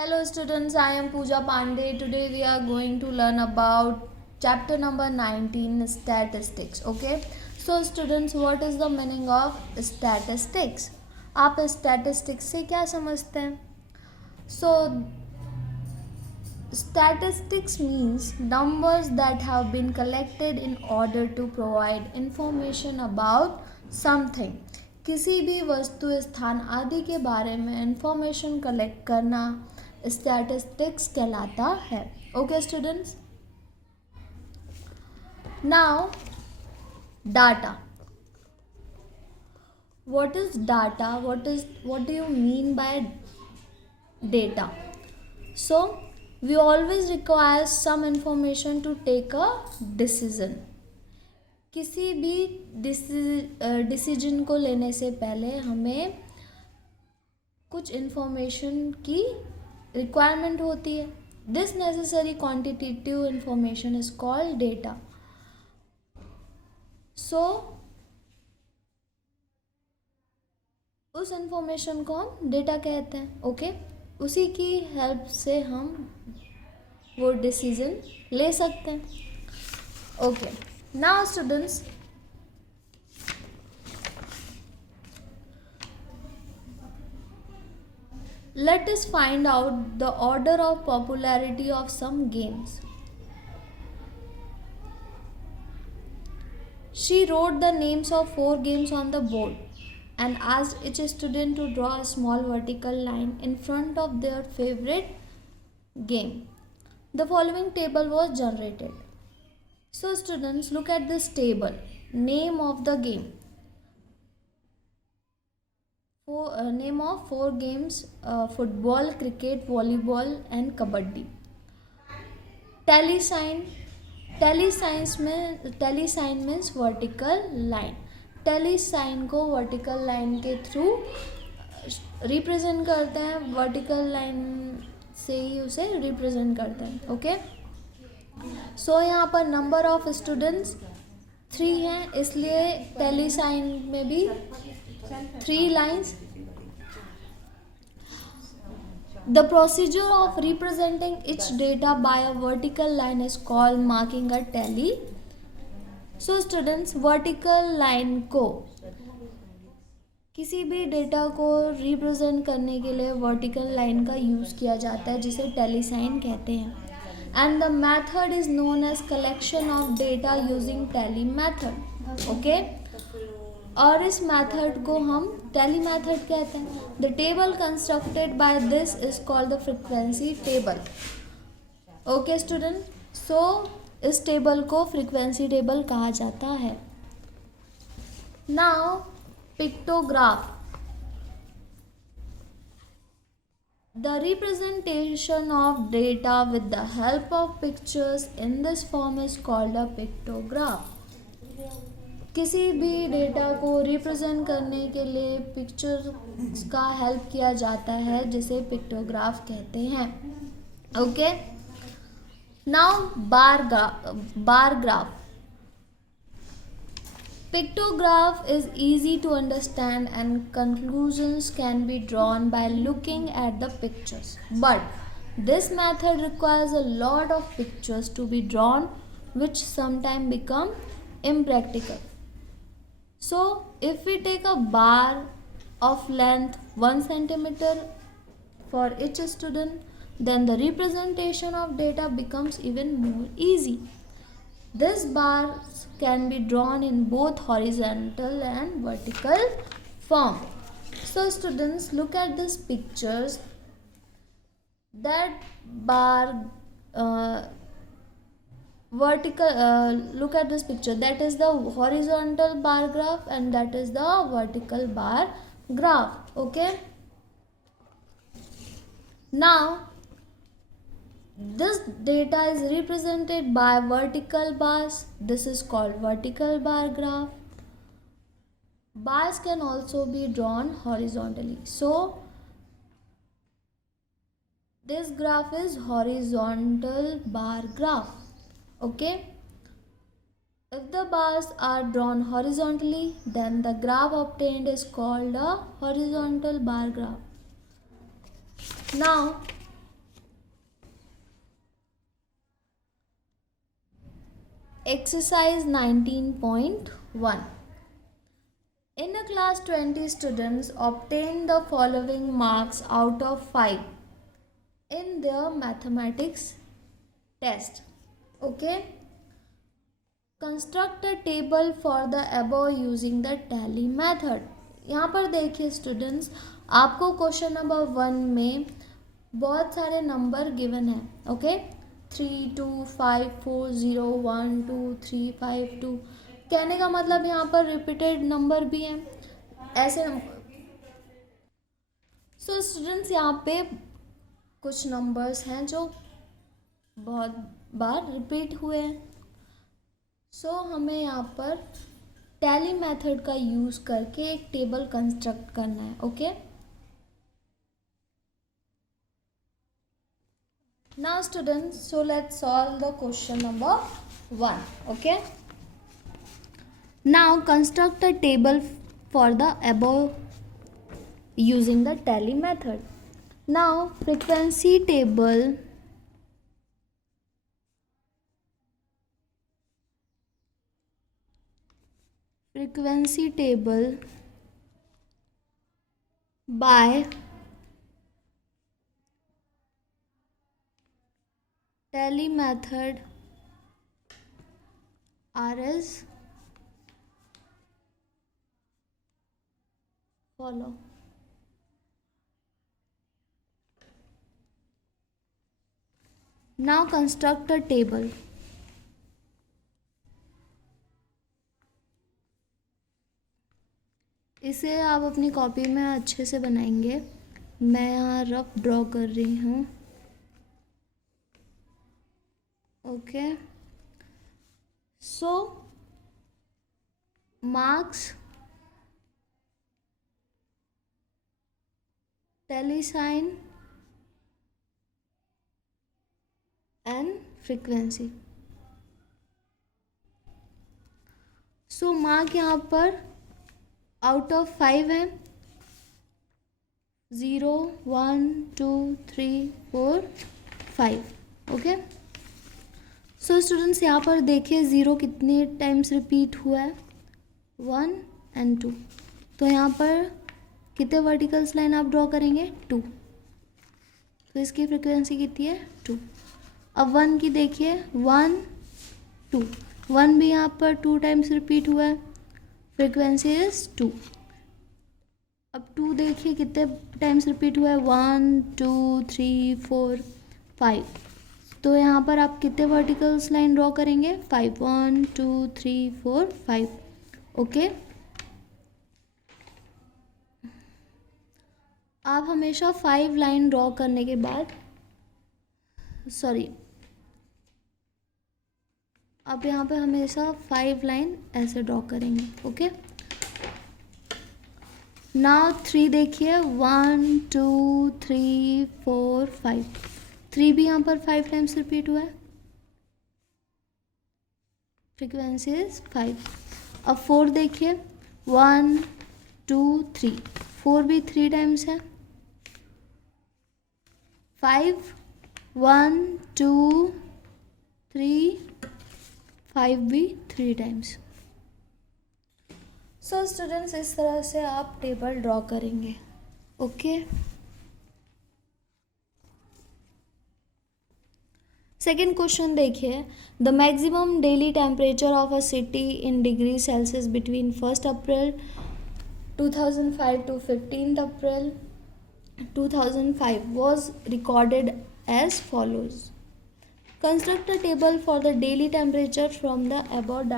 Hello students, I am Pooja Pandey. Today we are going to learn about chapter number 19 statistics. Okay, so students, what is the meaning of statistics? आप statistics से क्या समझते हैं? So statistics means numbers that have been collected in order to provide information about something. किसी भी वस्तु, स्थान आदि के बारे में इंफॉर्मेशन कलेक्ट करना स्टैटिस्टिक्स कहलाता है. Okay students, now data. what is data? What do you mean by data? So we always require some information to take a decision. किसी भी डिसीजन को लेने से पहले हमें कुछ इंफॉर्मेशन की रिक्वायरमेंट होती है. This necessary quantitative information is called data. So उस इंफॉर्मेशन को हम डेटा कहते हैं. ओके, उसी की हेल्प से हम वो डिसीजन ले सकते हैं. Okay, now students, let us find out the order of popularity of some games. She wrote the names of 4 games on the board and asked each student to draw a small vertical line in front of their favorite game. The following table was generated. So students, look at this table. Name of the game. Name of 4 games: football, cricket, volleyball and kabaddi. Telesign means vertical line. Telesign को vertical line के through represent करते हैं. vertical line से ही उसे represent करते हैं. Okay, सो यहाँ पर number of students 3 हैं, इसलिए telesign में भी 3 lines. The procedure of representing each data by a vertical line is called marking a tally. So students, vertical line को किसी भी डेटा को रिप्रेजेंट करने के लिए वर्टिकल लाइन का यूज़ किया जाता है, जिसे टेलीसाइन कहते हैं. And the method is known as collection of data using tally method. Okay, और इस मेथड को हम टैली मेथड कहते हैं. The table constructed by this is called the frequency table. Okay student, so इस टेबल को फ्रीक्वेंसी टेबल कहा जाता है. Now pictograph. The representation of data with the help of pictures in this form is called a pictograph. किसी भी data को represent करने के लिए पिक्चर का हेल्प किया जाता है, जिसे पिक्टोग्राफ कहते हैं. Okay, now bar graph. Pictograph is easy to understand and conclusions can be drawn by looking at the pictures. But this method requires a lot of pictures to be drawn, which sometimes become impractical. So, if we take a bar of length 1 centimeter for each student, then the representation of data becomes even more easy. These bars can be drawn in both horizontal and vertical form. So students, look at these pictures. That bar look at this picture. That is the horizontal bar graph and that is the vertical bar graph. Okay, now this data is represented by vertical bars. This is called vertical bar graph. Bars can also be drawn horizontally. So this graph is horizontal bar graph. Okay, if the bars are drawn horizontally, then the graph obtained is called a horizontal bar graph. Now Exercise 19.1. In a class, 20 students obtained the following marks out of 5 in their mathematics test. Okay. Construct a table for the above using the tally method. यहाँ पर देखिए students, आपको question number 1 में बहुत सारे number given है. Okay, 3 2 5 4 0 1 2 3 5 2. कहने का मतलब यहाँ पर रिपीटेड नंबर भी हैं ऐसे. सो स्टूडेंट्स, यहाँ पे कुछ नंबर्स हैं जो बहुत बार रिपीट हुए हैं. सो हमें यहाँ पर टैली मेथड का यूज़ करके एक टेबल कंस्ट्रक्ट करना है. Okay, now students, so let's solve the question number 1. Okay, now construct a table for the above using the tally method. Now frequency table by tally method are as follow. Now construct a table. इसे आप अपनी copy में अच्छे से बनाएंगे. मैं यहाँ rough draw कर रही हूँ. Okay, so marks, tally sign and frequency. So mark यहाँ पर आउट ऑफ 5 है. 0 1 2 3 4 5. ओके, सो स्टूडेंट्स, यहाँ पर देखिए 0 कितने टाइम्स रिपीट हुआ है, 1 and 2. तो यहाँ पर कितने वर्टिकल्स लाइन आप ड्रॉ करेंगे, 2. तो इसकी फ्रिक्वेंसी कितनी है, 2. अब 1 की देखिए, 1 2. 1 भी यहाँ पर 2 टाइम्स रिपीट हुआ है, फ्रिक्वेंसी इज 2. अब 2 देखिए कितने टाइम्स रिपीट हुआ है, 1 2 3 4 5. तो यहाँ पर आप कितने वर्टिकल्स लाइन ड्रॉ करेंगे, 5. 1 2 3 4 5. ओके, आप हमेशा 5 लाइन ड्रॉ करने के बाद, आप यहाँ पे हमेशा 5 लाइन ऐसे ड्रॉ करेंगे. ओके, नाउ 3 देखिए, 1 2 3 4 5. 3 भी यहाँ पर 5 टाइम्स रिपीट हुआ है, फ्रिक्वेंसी इज 5. अब 4 देखिए, 1 2 3. 4 भी 3 टाइम्स है. 5 1 2 3 5 भी 3 टाइम्स. सो स्टूडेंट्स, इस तरह से आप टेबल ड्रॉ करेंगे. ओके, सेकेंड क्वेश्चन देखिए. The maximum daily temperature of a city in degree Celsius between 1 April 2005 to 15 April 2005 was recorded as follows. Construct a table for the daily temperature from the above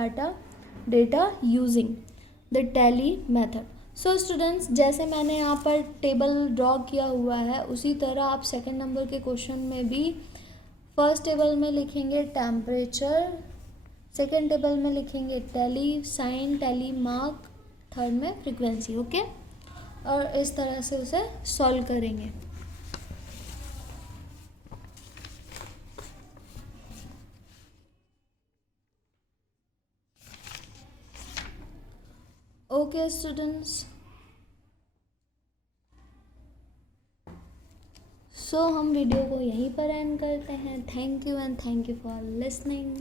data using the tally method. So students, जैसे मैंने यहाँ पर table draw किया हुआ है, उसी तरह आप सेकंड नंबर के क्वेश्चन में भी फर्स्ट टेबल में लिखेंगे टेम्परेचर, सेकंड टेबल में लिखेंगे tally sign, tally mark, third में फ्रीक्वेंसी. ओके, और इस तरह से उसे सॉल्व करेंगे. ओके स्टूडेंट्स, सो हम वीडियो को यहीं पर एंड करते हैं. Thank you and thank you for listening.